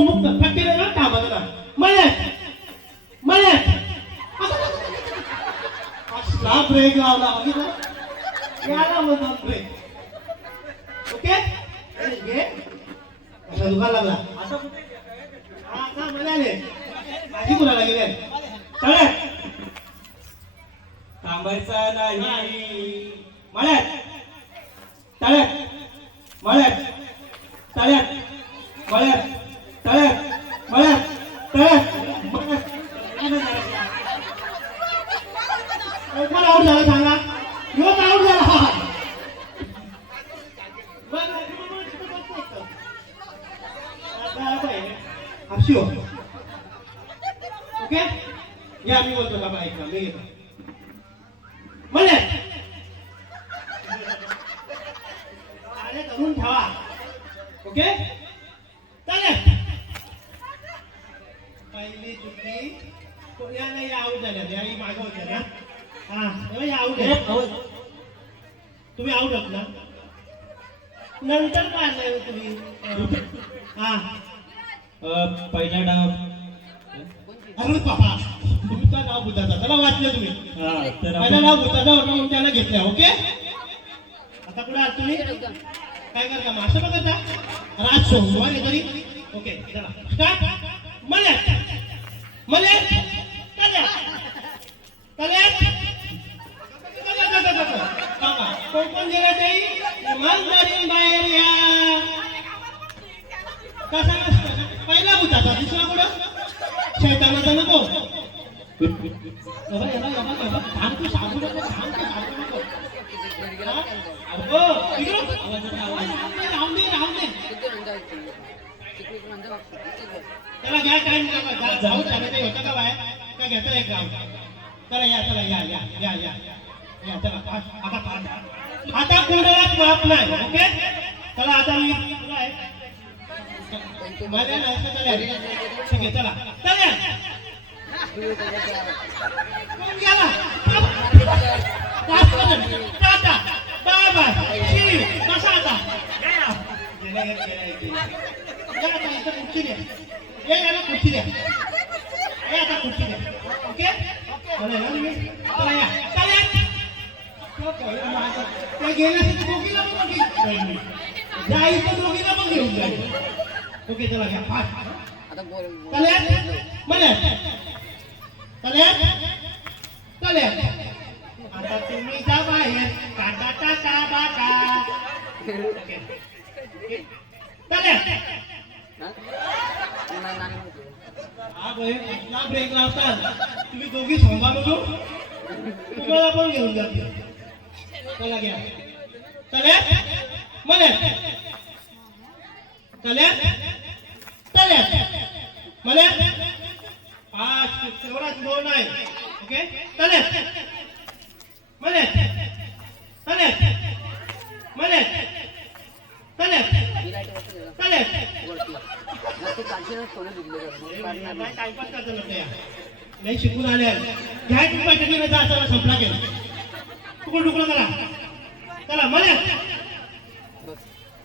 मुक्त फटके ना कामाला ना मळ्यात मळ्यात असला ब्रेक लावला. बघितला याला म्हणतात ब्रेक ओके? घे असा दुखा लागला. असा कुठे? हा का म्हणाले. माझी कुणाला गेले? थांबायचा नाही. मळ्यात. तळ्यात मळ्यात. तळ्यात मळ्यात. तळ्यात मळ्यात तळ्यात कोण आऊट झाला सांगा. युवक आऊट झाला. बरं, हापशी हो. ओके? या मी बोलतो बाबा ऐका मी घेतो मळ्यात अरे धरून ठेवा ओके चालेल पहिली चुकी या नाही या आऊट झाल्या या मागं होत्या ना. हा या आऊट आहे तुम्ही आऊट आहात ना? नंतर काय तुम्ही. हा. पहिला डाव. अरे बाबा तुमचं नाव बुद्धाचा त्याला वाचलं तुम्ही. हा पहिलं नाव बुद्धाचा होता म्हणून त्याला घेतल्या ओके? आता कुठे आहात तुम्ही? काय करता? मग असं बघता? राज सोमवार तरी ओके चला. स्टार्ट. मल्यात. मल्यात कल्यात कल्यात कोण कोण गेला ते इमानदारी बाहेर या कसा नसतं पहिला बुद्धाचा दुसरा कुठं शैतानाचा नको एवढा एवढा एवढा एवढा थांब तू सांगू नको थांब तू सांगू नको हा? अहो, इकडं. राहून दे, राहून दे, राहून दे. त्याला घ्या टाइम जाऊ झालं ते होतं का बाहेर काय घेतलं एक राऊंड चला या चला या या या या या चला पाच आता पाच आता कुंडलात माप नाही ओके चला आता मी तुला आहे. माझ्या नाही तर चला ठीक आहे चला चला कोण गेला पाच वाजून. टाटा बाय बाय शी कसा आता गेला, गेला, गेला, गेला. या आता इथं खुर्ची द्या ये याला खुर्ची द्या ये आता खुर्ची द्या ओके चला या तुम्ही चला या चला या. तो पहिला माझा. त्या गेल्या दोघीला पण घेऊन जाईल. त्या इथं दोघीला पण घेऊन जाईल ओके चला घ्या पाच चला मला चला चला आता तुम्ही जा बाहेर टाटा टाटा बाटा ओके चला हा बाई कुठला ब्रेक लावतात तुम्ही दोघी सांभाळू तो तुम्हाला पण घेऊन जाते चला घ्या. चल्या मला. चल्या चल्या मला. पाच तेवढाच दोन आहे. ओके? चल्या मला. चल्या मला. चल्या चल्या नाही टाइमपास करता नाही शिकून आले घ्या टिपा नाही जा चला संपला गेला. तुकडं टुकडं करा चला मला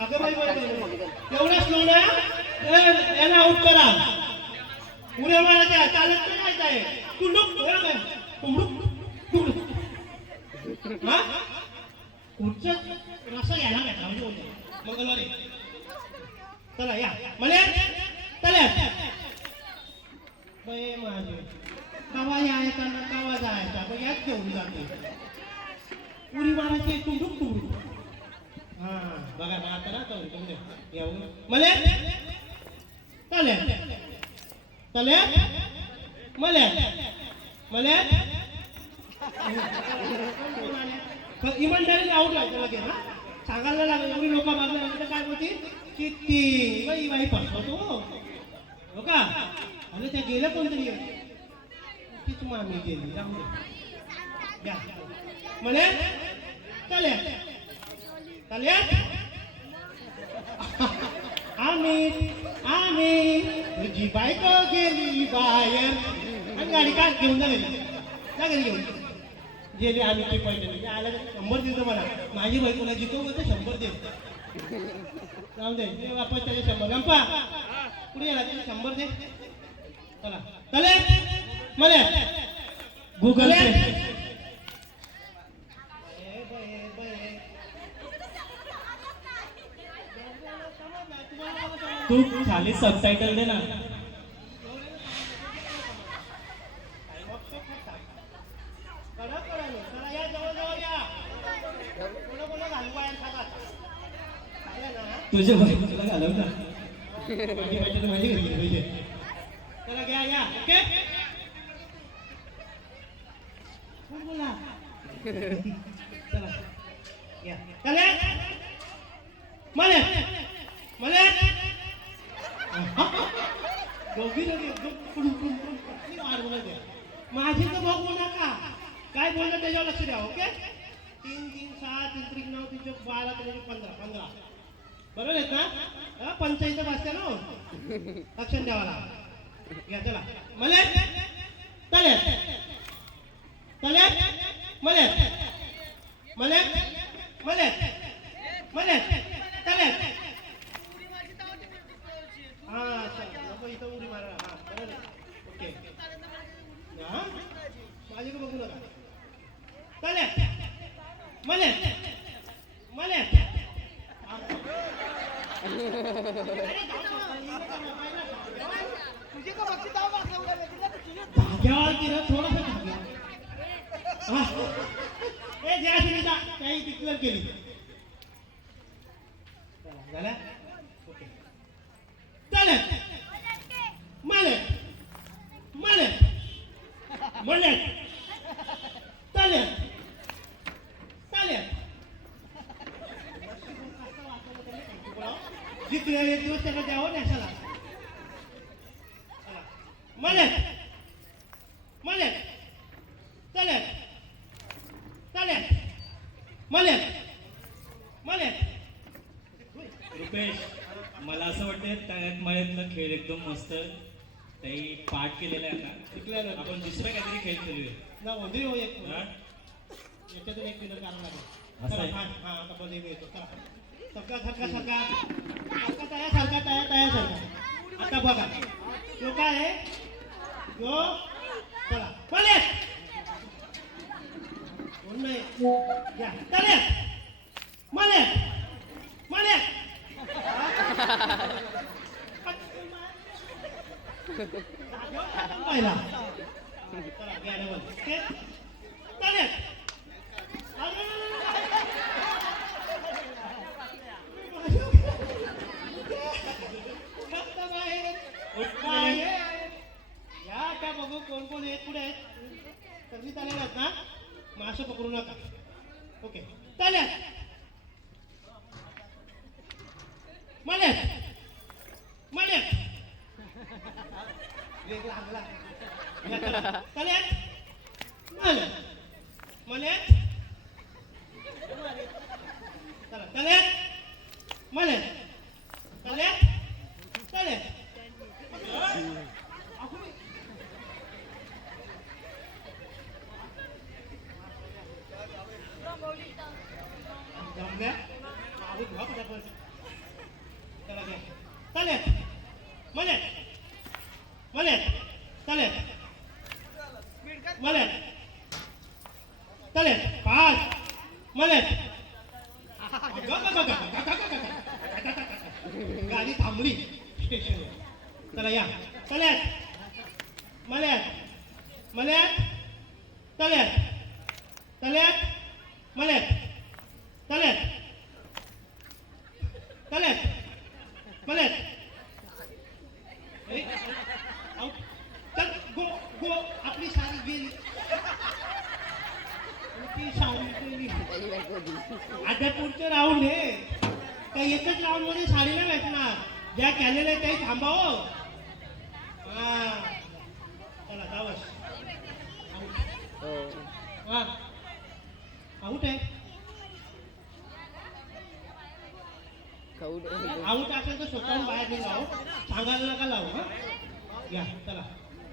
अगं बाई बाई, बाई एवढं याला आउट करा. उड्या मारायच्या चालत नाही काय काय कुंडूक कुंडूक कुंडूक. हा? म्हणजे मंगळवारी. चला या. मला? चला. बाई माझे. कवा यायचा ना कवा जायचा मग याच घेऊन जाते. उडी मारायची टुमडुक टुमडुक हा बघा ना आता ना तो येऊन मले? चले चले मले? मले? इमानदारीने आऊट व्हायचं लगे ना सांगायला लागलं एवढी लोक मागल्या म्हणजे काय होती किती? बाई बाई पाठवतो हो का? अरे त्या गेल्या कोणतरी? तीच मामी गेली. जाऊ दे. म्हणे चले चले आम्ही आम्ही तुझी बायको गेली बाहेर. आणि गाडी काय घेऊन झालेली काय घरी घेऊन. गेली आम्ही ती पैसे म्हणजे आला शंभर देतो मला माझी बायकोला जितो बोलते शंभर दे. जाऊ दे. वापस त्याचे शंभर. गंपा पुढे याला ते शंभर दे. चला. चले मले गुगल पे. तू खाली सबटायटल दे ना कडक करायला. चला या जवळ जवळ या कोणा कोणा घालू बाहेर सांगा चालेल ना तुझ्या बायकोला घालव ना माझी बायको तर माझी घरी गेली पाहिजे चला घ्या या ओके कोण बोला चला या चले मले मले दोघी दोघी एकदम कुडून कुडून कुडून कुठली वाट बोलत आहे. माझी तर बघू नका काय बोललं त्याच्यावर लक्ष द्या ओके? तीन तीन सहा तीन त्रिक नऊ तीनशे बारा तीनशे पंधरा पंधरा. बरोबर आहेत ना? पंचायत वाजते ना हो. लक्षात द्यावा या चला. मले. तले तले मले मले मले मले तले हा अच्छा नको इथं उडी मारा. हा बरोबर आहे. ओके. हा? माझ्याकडे बघू नका? तले मले मले धाग्यावर केलं थोडंसं धाग्या हा. ए जय सुनीता काही तिथलं केली. झालं? ओके. चालेल. माले माले मले चालेल. चालेल. जिथे एक दिवस त्याला द्यावं मले चालेल चालेल मले मले रुपेश मला असं वाटतं त्यात मळ्यातला खेळ एकदम मस्त काही पाठ केलेला आहे आता शिकलेलं आपण दुसरा काहीतरी खेळ खेळूया ना होते हो एक? याच्यातून एक मिनिट काढून लागेल. हा हा आता येतो. चला सगळा सरका सरका सरका. तया सरका तया तया सरका. आता बघा तो काय आहे तो चला बोले कोण नाही या चले मले मले पहिला चला घ्या डबल ओके चालेल मस्त बाहेर. बाहेर. या त्या बघू कोण कोण आहेत पुढे आहेत सगळी चालेल ना मासे पकडू नका ओके चालेल मले मले वेग लागला चालेल मले मले चला चालेल मले चालेल चालेल Yeah. मले चालेल तल्यात मले चालेल चालेल चालेल गो गो आपली साडी गेली. ती साडी गेली. आता पुढचं हे. त्या एकच राऊंडमध्ये साडी भेटणार. ज्या केलेल्या आहेत त्याही थांबावं हा चला जावस हा आऊट आहे. आउट असेल तर स्वतःहून बाहेर नाही लावू सांगायला नका लावू हा. या चला.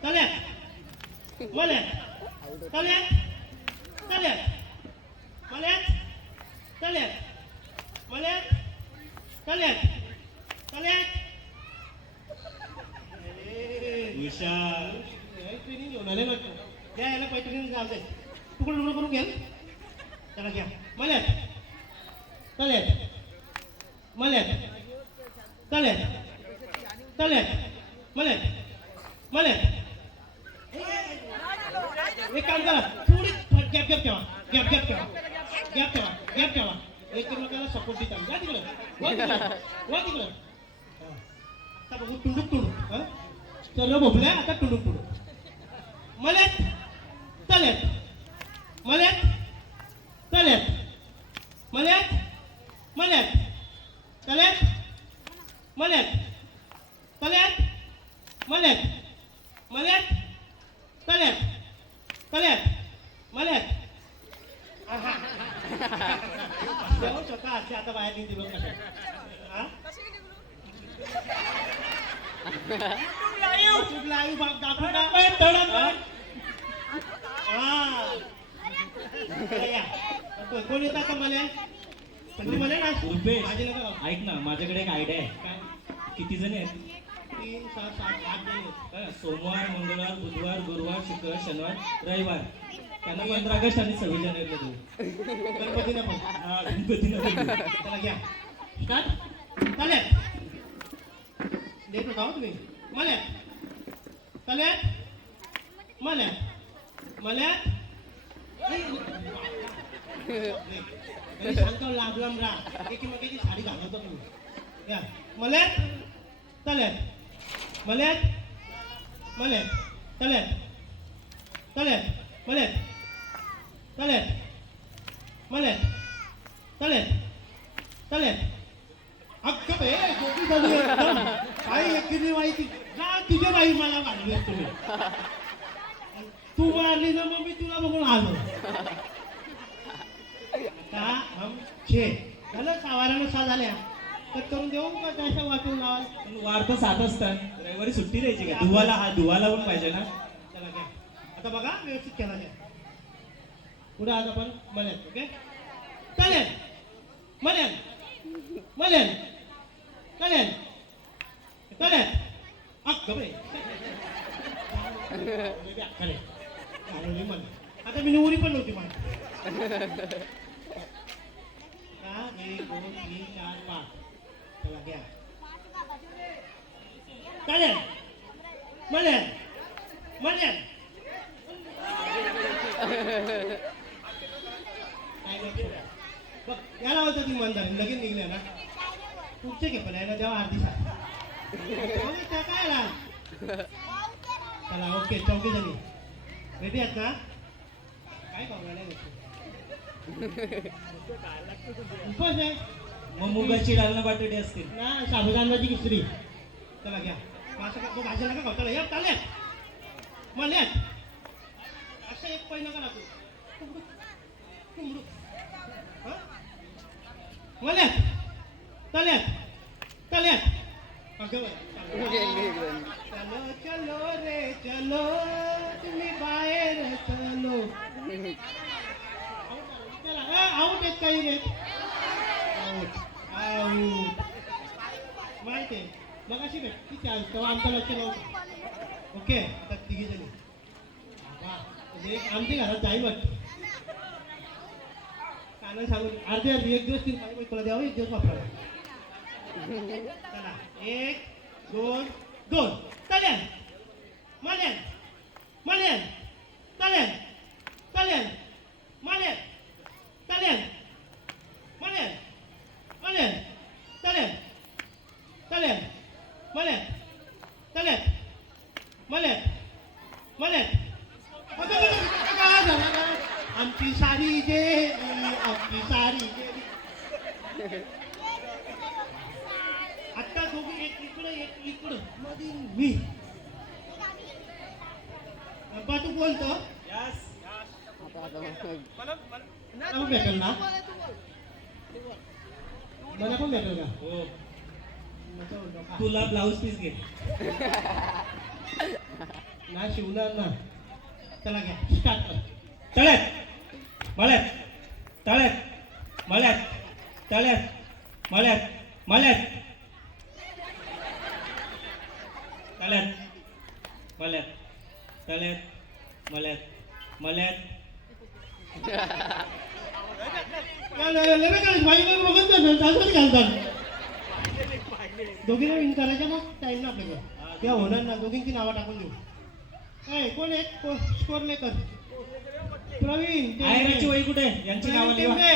चालेल मले चल्या चालेल मले चालेल मले चल्या चालेल अशा ट्रेनिंग घेऊन आले ना त्या याला पैठणीने ट्रेनिंग जाऊ दे. तुकडं तुकडं करून घ्याल त्याला घ्या मल्यात तल्यात मल्यात तल्यात तल्यात मल्यात मल्यात एक काम करा थोडी गॅप गॅप ठेवा गॅप गॅप ठेवा गॅप ठेवा गॅप ठेवा एकमेकाला सपोर्ट देता जा तिकडं वा तिकडं वा तिकडं हा. आता बघू टुंडूक टुंडूक हा सर्व भोपल्या आता टुंडूक टुंडूक मल्यात तल्यात मल्यात तल्यात मल्यात मल्यात तल्यात मल्यात तल्यात मल्यात मल्यात तल्यात तल्यात मल्यात आहा. जाऊ स्वतः आजच्या आता बाहेर निघते बघ कशा हा YouTube live बघ, दाखवू का? हा? हा. या, या. कोण- कोण येतात का मला पण ती मला ना रुपेश माझे नका लावू. ऐक ना माझ्याकडे एक आयडिया आहे. काय? किती जण आहेत? तीन सात सात आठ जण आहेत. सोमवार मंगळवार बुधवार गुरुवार शुक्रवार शनिवार रविवार. त्यांना पंधरा ऑगस्ट आणि सव्वीस जानेवारीला देऊ. गणपतीला पण. हा, गणपतीला त्याला घ्या. स्टार्ट? चालेल. देत होता तुम्ही. मल्यात चालेल? मल्यात मल्यात सांगतो लांब लांब राहा. एकीमेकीची साडी घालवतो तुम्ही या. मल्यात चालेल मल्यात मल्यात चालेल चालेल मल्यात चालेल मल्यात चालेल चालेल अख्ख बे गोपी झाली एकदम. काही एकीने माहिती. का तुझे बाई मला मारली तुम्ही. तू मारली ना मग मी तुला बघून आलो. आता हम छे। झालं सावारानं सा झाल्या. कट करून देऊ का त्याच्या वाटून लावाल? पण वार तर सात असतात. रविवारी सुट्टी द्यायची का? धुवाला हा धुवाला पण पाहिजे ना? चला घ्या. आता बघा व्यवस्थित केला घ्या. पुढे आज आपण मल्यात ओके? चालेल. मल्याल मल्याल चालेल. चालेल. अक्क बे चालेल. चालेल. मला आता मी उरी पण नव्हती मला का एक दोन तीन चार पाच चला घ्या चालेल मल्याल मल्याल काय नाही केलं. बघ याला होतं ती मंदारी लगेच निघले ना तुमचे घे पण याला जेव्हा अर्धी साथ त्या काय आला चला ओके चौकी जणी रेडी आहेत ना काय खाऊ उपवास आहे मग मुगाची डालना बटाटे असतील ना साबुदाण्याची किसरी. चला घ्या. माझं का भाजी नका खाऊ या चालेल मला असं एक पै नका लागू कुंबडू मला चलो चलो रे चलो. तुम्ही बाहेर चलो. आऊट आहेत काही रे आऊट आऊट माहिती आहे मग अशी भेटती त्या तेव्हा आमचं लक्ष नव्हतं ओके आता तिघी जणी म्हणजे आमच्या घरात जाईल वाटतं काना सांगून अर्धे अर्धे एक दिवस तीन पाणी तुला द्यावं एक दिवस वापरावं चला एक दोन दोन तल्यान मल्यान मल्यान तल्यान तल्यान मालेल चालेल मालेल मालेल चालेल चालेल मालेल चालेल मालेल मालेल आमची सारी गेली आमची सारी गेली आता दोघी एक इकडे एक इकडं. मध्ये मी. अब्बा तू. बोलतो मला पण भेटेल ना? मला पण भेटेल का? हो? तुला ब्लाऊज पीस घे. ना शिवणार ना. चला घ्या. स्टार्ट कर. तळ्यात. मळ्यात. तळ्यात. मळ्यात. तळ्यात मळ्यात मळ्यात तळ्यात मल्यात तळ्यात चालतच घालतात. दोघींना विन करायचं मग? टाइम ना आपल्याकडे. तेव्हा होणार ना दोघींची नावं टाकून देऊ. काय कोण आहे? स्कोर लेकर प्रवीण. आयराची वही कुठे? यांची नावं लिहा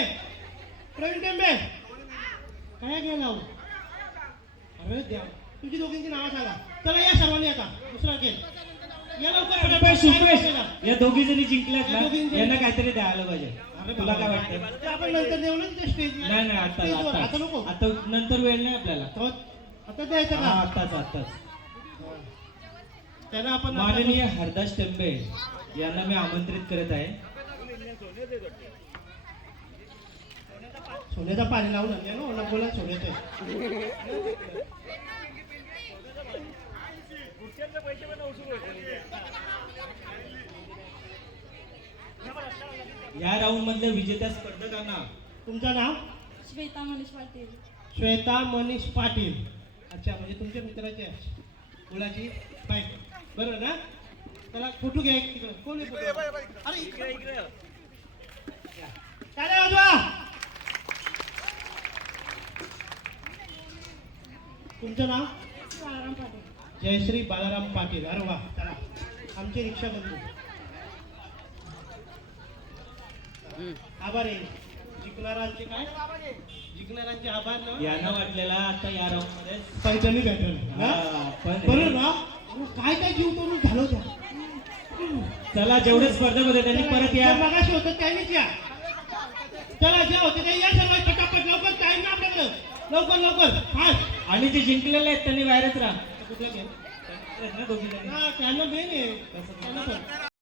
प्रवीण टेंबे काय घ्या नाव अरे द्या तुझी दोघींची नावं सांगा. चला या सर्वांनी आता दुसरा खेळ. या लवकर सुपेश या दोघी जणी जिंकल्यात ना यांना काहीतरी द्यायला पाहिजे. तुला. काय वाटतं? आपण नंतर देऊ ना ते स्टेज नाही नाही आता आता आता नको? आता नंतर वेळ नाही आपल्याला. आता द्यायचं हा, का आताच आताच. त्यांना आपण माननीय हरदास टेंबे यांना मी आमंत्रित करत आहे. सोन्याचा पाणी लावून आणले ना ओला बोला सोन्याचं या राऊंड मधल्या विजेत्या स्पर्धकांना. तुमचं नाव? श्वेता मनीष पाटील. श्वेता मनीष पाटील. अच्छा म्हणजे तुमच्या मित्राचे आहे. मुलाची बाईक बरोबर ना? त्याला फोटो घ्या तिकडं. कोण आहे? अरे इकडे काय तुमचं नाव? पाटील जयश्री बालाराम पाटील. अरे वा चला. आमची रिक्षा बंधू आभार आहे. जिंकणारांचे काय? जिंकणारांचे आभार ना? यांना वाटलेला आता या राऊंडमध्ये. पैठणी हा, बरोबर ना? काय काय जीव करून झालं त्या चला जेवढे स्पर्धेमध्ये त्यांनी परत या. मगाशी होतं त्यांनीच या. चला जे होते ते या सर्व पटापट लवकर टाइम ना आपल्याकडं. लवकर लवकर. हा आणि जे जिंकलेले आहेत त्यांनी बाहेरच राहा कुठला खेळ? आहेत ना दोघी त्यांना मेन आहे